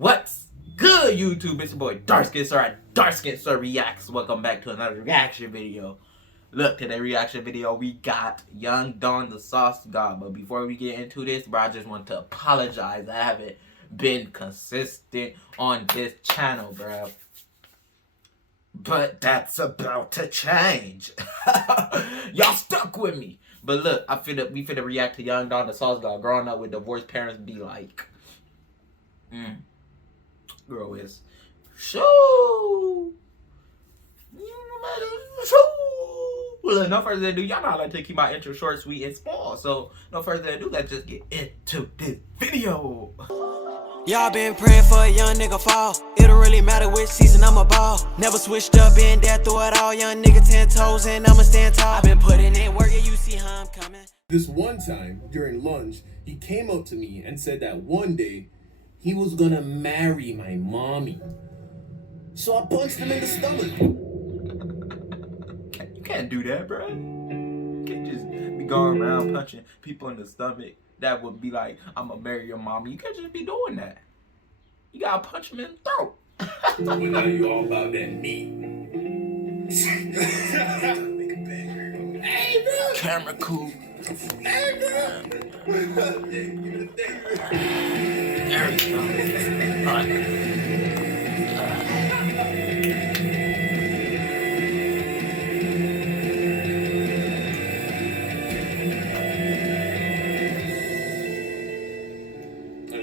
What's good, YouTube? It's your boy Darkskin Sir at Darkskin Sir Reacts. Welcome back to another reaction video. Look, today reaction video we got Young Don the Sauce God. But before we get into this, bro, I just want to apologize. I haven't been consistent on this channel, bro. But that's about to change. Y'all stuck with me. But look, we finna react to Young Don the Sauce God. Growing up with divorced parents be like, girl is shoo. Well, no further ado, y'all know I like to keep my intro short, sweet, and small. So, no further ado, let's just get into this video. Y'all been praying for a young nigga fall. It don't really matter which season I'm a ball. Never switched up, been there through it all. Young nigga 10 toes and I'ma stand tall. I've been putting in work and you see how I'm coming. This one time during lunch, he came up to me and said that one day he was gonna marry my mommy. So I punched him in the stomach. You can't do that, bro. You can't just be going around punching people in the stomach. That would be like, I'm gonna marry your mommy. You can't just be doing that. You gotta punch him in the throat. Well, now you all about that meat. Hey, bro. Camera cool. Hey, bro. There we go.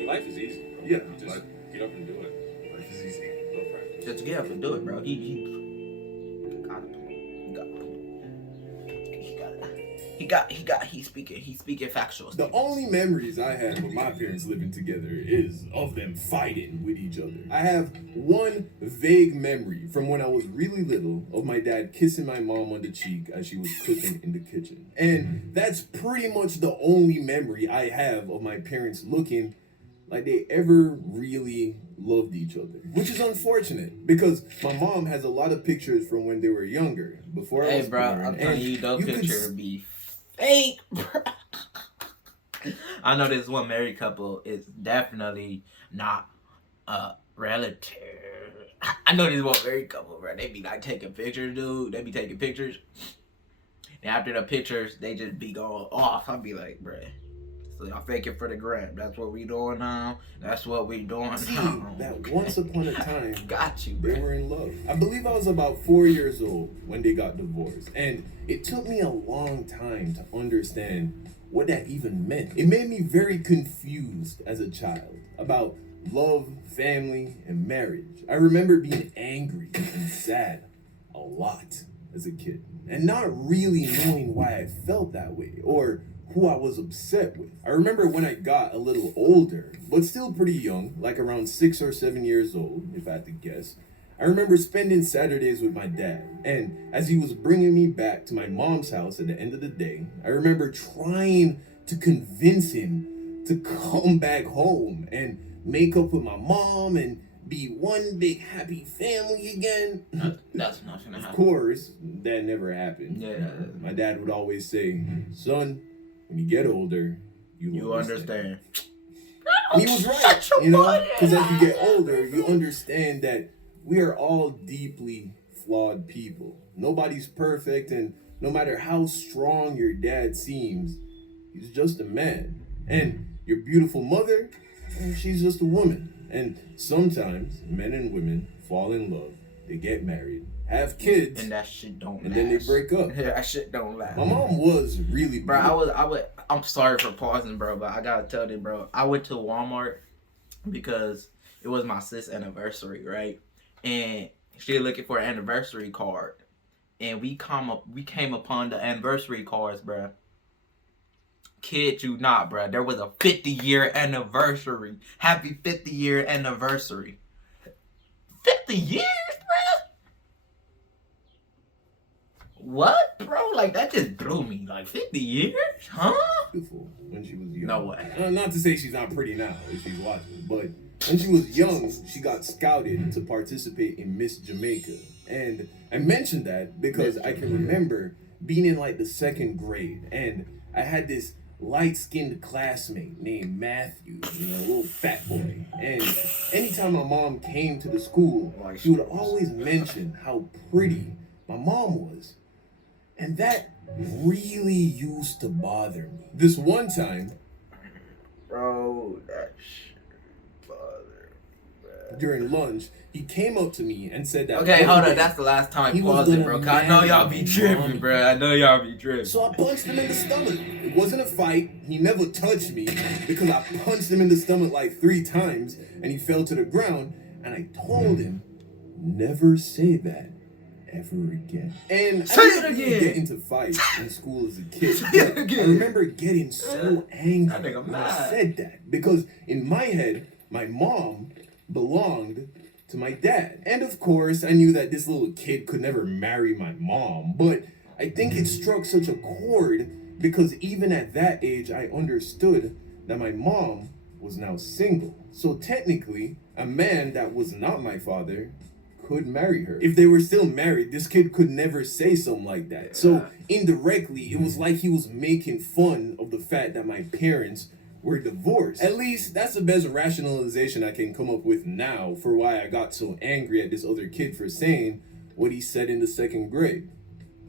Life is easy. Yeah, Just get up and do it. life is easy. No pressure. Just get up and do it, bro. He's speaking factual. The only memories I have of my parents living together is of them fighting with each other. I have one vague memory from when I was really little of my dad kissing my mom on the cheek as she was cooking in the kitchen. And that's pretty much the only memory I have of my parents looking like they ever really loved each other. Which is unfortunate because my mom has a lot of pictures from when they were younger. Before I was Hey, bro, born, I'm telling and you, those could pictures be fake, bro. I know this one married couple is definitely not a relative. I know this one married couple, bro. They be like taking pictures, dude. They be taking pictures. And after the pictures, they just be going off. I'll be like, bro. So y'all faking for the gram. That's what we doing now. That's what we doing See, now. that once upon a time, Got you, they bro. were in love. I believe I was about 4 years old when they got divorced. And it took me a long time to understand what that even meant. It made me very confused as a child about love, family, and marriage. I remember being angry and sad a lot as a kid. And not really knowing why I felt that way or who I was upset with. I remember when I got a little older, but still pretty young, like around 6 or 7 years old, if I had to guess. I remember spending Saturdays with my dad, and as he was bringing me back to my mom's house at the end of the day, I remember trying to convince him to come back home and make up with my mom and be one big happy family again. That's not gonna Of happen. course, that never happened. Yeah. My dad would always say, son, when you get older, You understand. And he was right, you know, because as you get older, you understand that we are all deeply flawed people. Nobody's perfect, and no matter how strong your dad seems, he's just a man. And your beautiful mother, she's just a woman. And sometimes men and women fall in love, they get married, have kids, And that shit don't and last. then they break up. Yeah, that shit don't last. My mom was really Bro, beautiful. I'm sorry for pausing, bro, but I gotta tell you, bro. I went to Walmart because it was my sis' anniversary, right? And she was looking for an anniversary card. And we came upon the anniversary cards, bro. Kid you not, bro. There was a 50-year anniversary. Happy 50-year anniversary. 50 years, bro? What, bro? Like, that just blew me. Like, 50 years? Huh? Beautiful when she was young. No way. Not to say she's not pretty now if she's watching, but when she was young, she got scouted to participate in Miss Jamaica. And I mentioned that because I can remember being in like the 2nd grade, and I had this light-skinned classmate named Matthew, a little fat boy. And anytime my mom came to the school, she would always mention how pretty my mom was. And that really used to bother me. This one time, Bro, that shit bother me, bro. during lunch, he came up to me and said that. Okay, hold one on. day That's the last time he I was paused it, gonna bro. 'Cause I know y'all be marry tripping, mommy. bro. I know y'all be tripping. So I punched him in the stomach. It wasn't a fight. He never touched me because I punched him in the stomach like 3 times and he fell to the ground. And I told him, never say that ever again. And Say I it didn't really again. get into fights in school as a kid. Say it But I again. remember getting so angry That nigga when I mad. said that because in my head, my mom belonged to my dad. And of course, I knew that this little kid could never marry my mom, but I think it struck such a chord because even at that age, I understood that my mom was now single. So technically, a man that was not my father could marry her. If they were still married, this kid could never say something like that. So indirectly, it was like he was making fun of the fact that my parents were divorced. At least that's the best rationalization I can come up with now for why I got so angry at this other kid for saying what he said in the 2nd grade.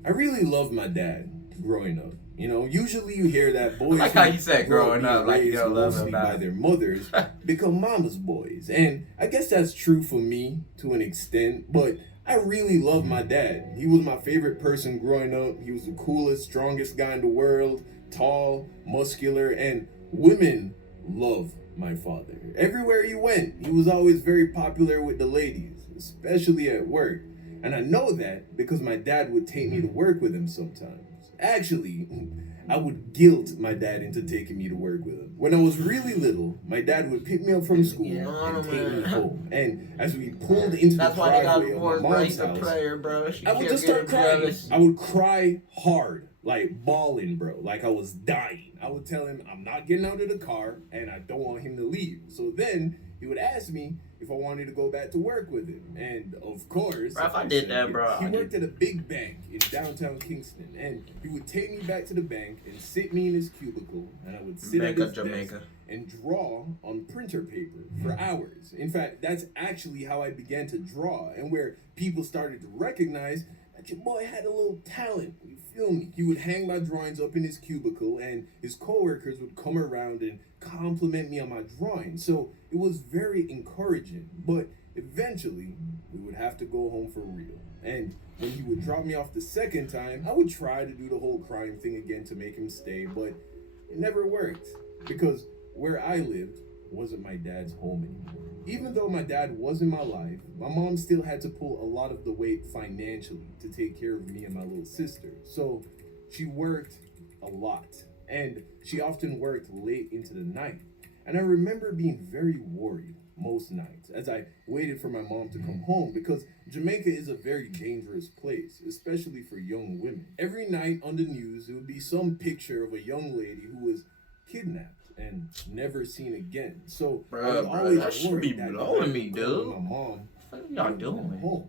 I really loved my dad growing up. Usually you hear that boys like how who you said grow growing being up, like you raised don't love mostly him by now. their mothers become mama's boys. And I guess that's true for me to an extent, but I really love my dad. He was my favorite person growing up. He was the coolest, strongest guy in the world, tall, muscular, and women love my father. Everywhere he went, he was always very popular with the ladies, especially at work. And I know that because my dad would take me to work with him sometimes. Actually, I would guilt my dad into taking me to work with him. When I was really little, my dad would pick me up from school and take me home. And as we pulled into That's the why they got driveway of divorced, my bro. mom's He's a house, player, bro. She I would kept just start getting crying. jealous. I would cry hard, like bawling, bro, like I was dying. I would tell him I'm not getting out of the car and I don't want him to leave. So then he would ask me if I wanted to go back to work with him. And of course, Bro, if I did that, bro, he I'd worked at a big bank in downtown Kingston. And he would take me back to the bank and sit me in his cubicle. And I would sit at Jamaica, his Jamaica. desk and draw on printer paper for hours. In fact, that's actually how I began to draw and where people started to recognize that your boy had a little talent. You feel me? He would hang my drawings up in his cubicle and his coworkers would come around and compliment me on my drawing. So it was very encouraging. But eventually, we would have to go home for real. And when he would drop me off the 2nd time, I would try to do the whole crying thing again to make him stay, but it never worked because where I lived wasn't my dad's home anymore. Even though my dad was in my life, my mom still had to pull a lot of the weight financially to take care of me and my little sister. So she worked a lot, and she often worked late into the night. And I remember being very worried most nights as I waited for my mom to come home because Jamaica is a very dangerous place, especially for young women. Every night on the news, there would be some picture of a young lady who was kidnapped and never seen again. So I was Bro, always that should worried be that blowing me, my dude. mom What are y'all would come doing? home.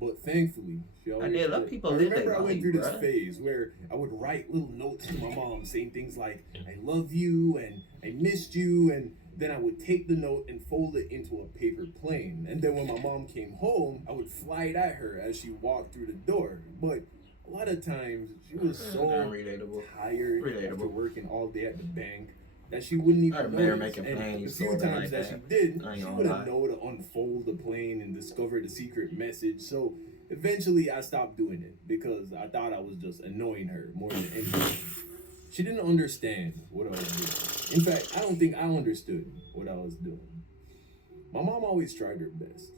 But thankfully, she always did let did. people I live remember their I went life, through this bruh. phase where I would write little notes to my mom saying things like, I love you and I missed you, and then I would take the note and fold it into a paper plane. And then when my mom came home, I would fly it at her as she walked through the door. But a lot of times, she was so Relatable. tired Relatable. after working all day at the bank that she wouldn't I even remember notice. making And planes the few sorta times like that she that. did, I ain't she gonna wouldn't lie. know to unfold the plane and discover the secret message. So eventually I stopped doing it because I thought I was just annoying her more than anything. She didn't understand what I was doing. In fact, I don't think I understood what I was doing. My mom always tried her best.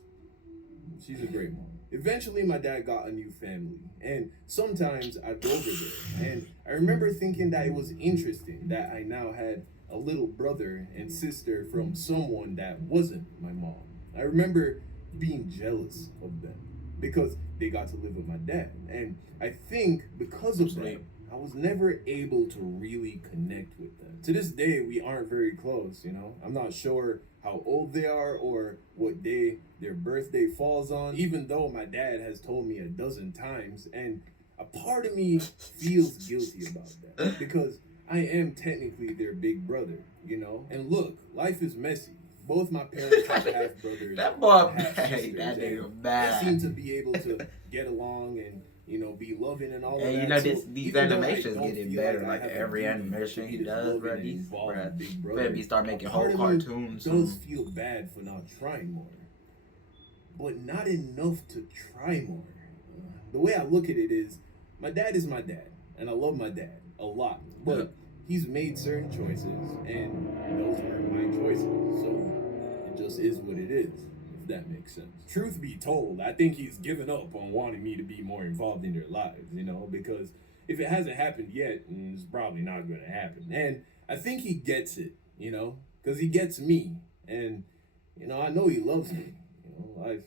She's a great mom. Eventually, my dad got a new family, and sometimes I'd go over there. And I remember thinking that it was interesting that I now had a little brother and sister from someone that wasn't my mom. I remember being jealous of them because they got to live with my dad. And I think because of that, I was never able to really connect with them. To this day, we aren't very close, I'm not sure how old they are or what day their birthday falls on, even though my dad has told me a dozen times. And a part of me feels guilty about that because I am technically their big brother, you know? And look, life is messy. Both my parents have half brothers. That boy, half hey, sisters, that and nigga they seem bad. to be able to get along and, you know, be loving and all of And that. you know, So these even though I animations don't getting feel better. I Like have a every duty animation to he be this does, loving bro. and These, involved bro, big better brother, be start making a whole part of me cartoons does soon. feel bad for not trying more, but not enough to try more. The way I look at it is, my dad is my dad, and I love my dad a lot, but he's made certain choices, and those weren't my choices, so it just is what it is, if that makes sense. Truth be told, I think he's given up on wanting me to be more involved in their lives, you know, because if it hasn't happened yet, it's probably not going to happen. And I think he gets it, you know, because he gets me, and, you know, I know he loves me. You know,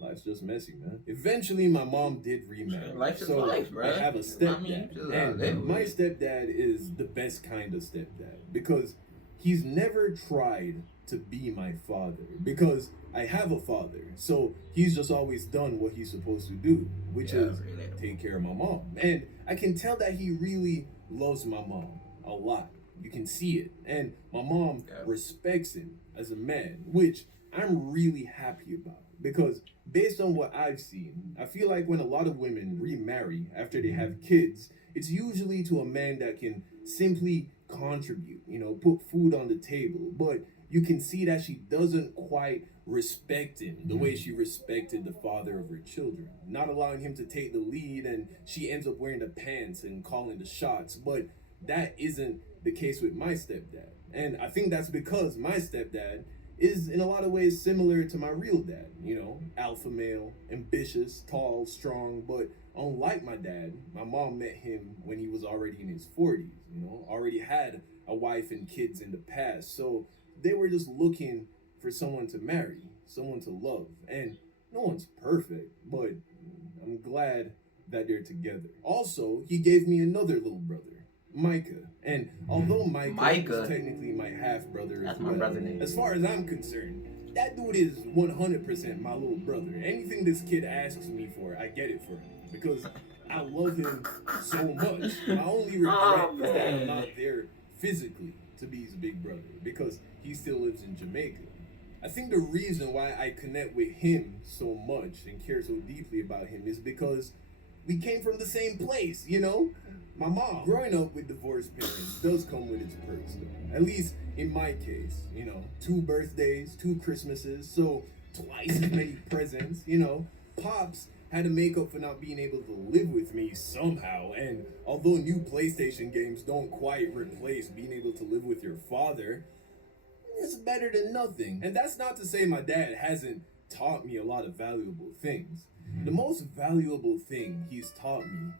life's just messy, man. Eventually, my mom did remarry. Life is so life, bro. I have a stepdad, just and live with my it. stepdad is the best kind of stepdad because he's never tried to be my father because I have a father. So he's just always done what he's supposed to do, which is relatable. take care of my mom. And I can tell that he really loves my mom a lot. You can see it. And my mom respects him as a man, which I'm really happy about because based on what I've seen, I feel like when a lot of women remarry after they have kids, it's usually to a man that can simply contribute, you know, put food on the table. But you can see that she doesn't quite respect him the way she respected the father of her children, not allowing him to take the lead, and she ends up wearing the pants and calling the shots. But that isn't the case with my stepdad. And I think that's because my stepdad is in a lot of ways similar to my real dad, you know, alpha male, ambitious, tall, strong, but unlike my dad, my mom met him when he was already in his 40s, you know, already had a wife and kids in the past. So they were just looking for someone to marry, someone to love. And no one's perfect, but I'm glad that they're together. Also, he gave me another little brother, Micah. And although Micah is technically my half brother That's as my well, brother name. as far as I'm concerned, that dude is 100% my little brother. Anything this kid asks me for, I get it for him because I love him so much. My only regret is that I'm not there physically to be his big brother because he still lives in Jamaica. I think the reason why I connect with him so much and care so deeply about him is because we came from the same place, you know? My mom, growing up with divorced parents does come with its perks, though. At least in my case, you know, 2 birthdays, 2 Christmases, so twice as many presents, you know. Pops had to make up for not being able to live with me somehow, and although new PlayStation games don't quite replace being able to live with your father, it's better than nothing. And that's not to say my dad hasn't taught me a lot of valuable things. The most valuable thing he's taught me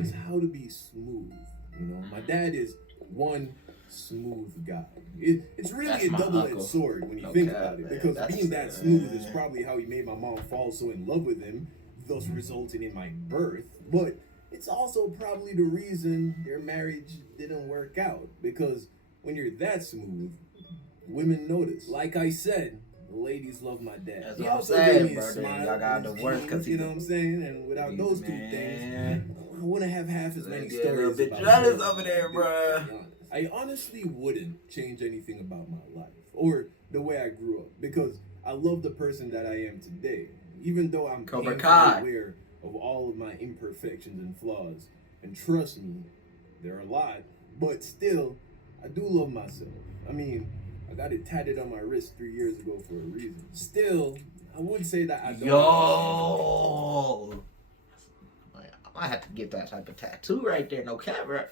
is how to be smooth. You know, my dad is one smooth guy. It's really That's a my double-edged uncle. sword when you No think cap, about it, man. because That's- being that smooth is probably how he made my mom fall so in love with him, thus resulting in my birth. But it's also probably the reason their marriage didn't work out, because when you're that smooth, women notice. Like I said, the ladies love my dad. That's He what I'm also saying, gave me a bro. smile Y'all got and his divorced jeans, 'cause you he- know what I'm saying? And without those 2 things, I wouldn't have half as many Get a stories. little bit about jealous my over there, life, bruh. to be honest. I honestly wouldn't change anything about my life or the way I grew up, because I love the person that I am today, even though I'm Cobra painfully Kai. aware of all of my imperfections and flaws. And trust me, there are a lot, but still, I do love myself. I mean, I got it tatted on my wrist 3 years ago for a reason. Still, I would say that I don't. Yo, I might have to get that type of tattoo right there. No cap, bro.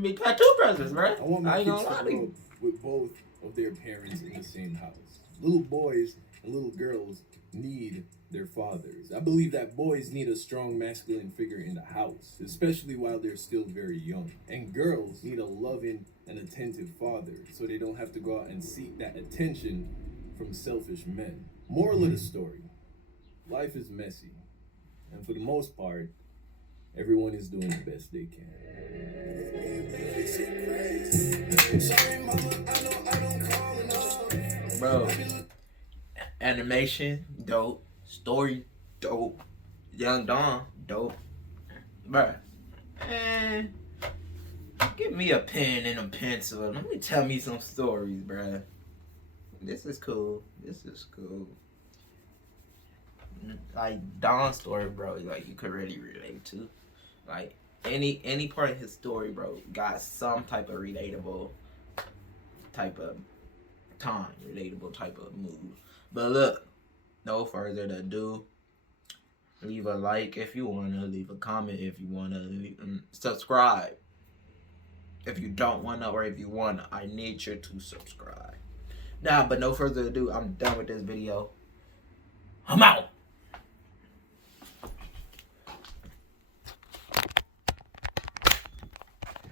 Be tattoo brothers, bro. I want my ain't kids gonna lie to to grow you. up with both of their parents in the same house. Little boys and little girls need their fathers. I believe that boys need a strong masculine figure in the house, especially while they're still very young. And girls need a loving and attentive father, so they don't have to go out and seek that attention from selfish men. Moral of the story: life is messy, and for the most part, everyone is doing the best they can. Bro, animation, dope. Story, dope. Young Dawn, dope. Bruh. Give me a pen and a pencil. Let me tell me some stories, bruh. This is cool. This is cool. Like Don's story, bro. Like you could really relate to. Like any part of his story, bro, got some type of relatable type of time, relatable type of move. But look, no further ado. Leave a like if you wanna. Leave a comment if you wanna. Subscribe if you don't wanna, or if you wanna. I need you to subscribe. Now, but no further ado. I'm done with this video. I'm out.